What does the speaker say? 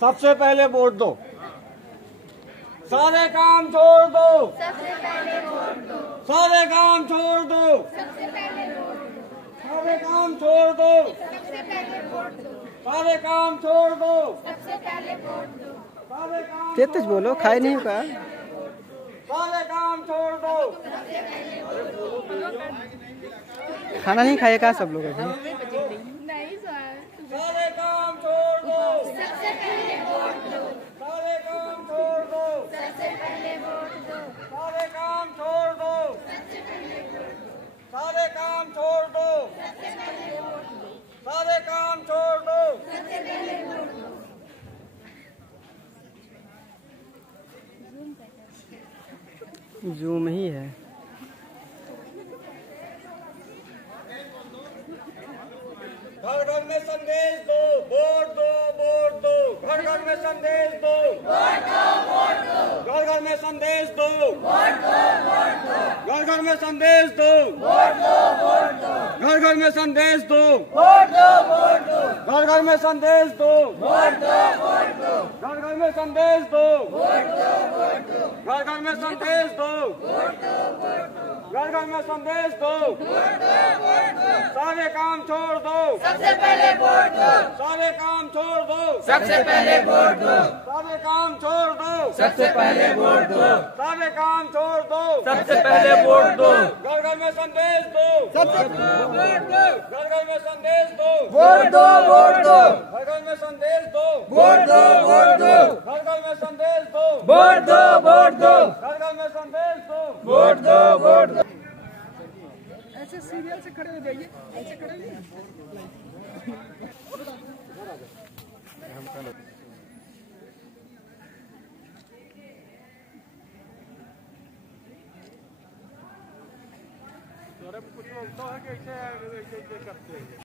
सबसे पहले वोट दो। सारे काम छोड़ दो। सबसे पहले वोट दो। सारे काम छोड़ दो। सबसे पहले वोट दो। सारे काम छोड़ दो। सबसे पहले वोट दो। सारे काम छोड़ दो। सबसे पहले वोट दो। सारे काम तेज बोलो, खाए नहीं का। सारे काम छोड़ दो। खाना नहीं खाएगा सब लोग अभी। नहीं सर। सारे काम छोड़ दो। सबसे पहले वोट दो। सारे काम छोड़ दो। सबसे पहले वोट दो। सारे काम छोड़ दो। सबसे पहले वोट दो। सारे काम छोड़ दो। सबसे पहले वोट दो। सारे काम छोड़ दो। सबसे पहले वोट दो। जूम ही है। घर घर में संदेश दो, वोट दो, वोट दो। घर घर में संदेश दो, वोट दो, वोट दो। घर घर में संदेश दो, वोट दो, वोट दो। घर घर में संदेश दो, वोट दो, वोट दो। घर घर में संदेश दो, वोट दो, वोट दो। घर घर में संदेश दो, वोट दो, वोट दो। घर घर में संदेश दो, वोट दो, वोट दो। घर घर में संदेश दो, वोट दो, वोट दो। घर घर में संदेश दो, वोट दो, वोट दो। सारे काम छोड़ दो। सबसे पहले वोट दो। सारे काम छोड़ दो। सबसे पहले वोट दो। सारे काम छोड़ दो। सबसे पहले वोट दो। सारे काम छोड़ दो। सबसे पहले वोट दो। घर घर में संदेश दो। सबसे पहले वोट दो। घर घर में संदेश दो। वोट दो, वोट दो। घर घर में संदेश दो। वोट दो, वोट दो। घर घर में संदेश दो। वोट दो, वोट दो। घर घर में संदेश दो। वोट दो, वोट दो। ऐसे सीरियल से खड़े हो जाइए, ऐसे खड़े नहीं। कुछ बोलता है कि ऐसे करते हैं।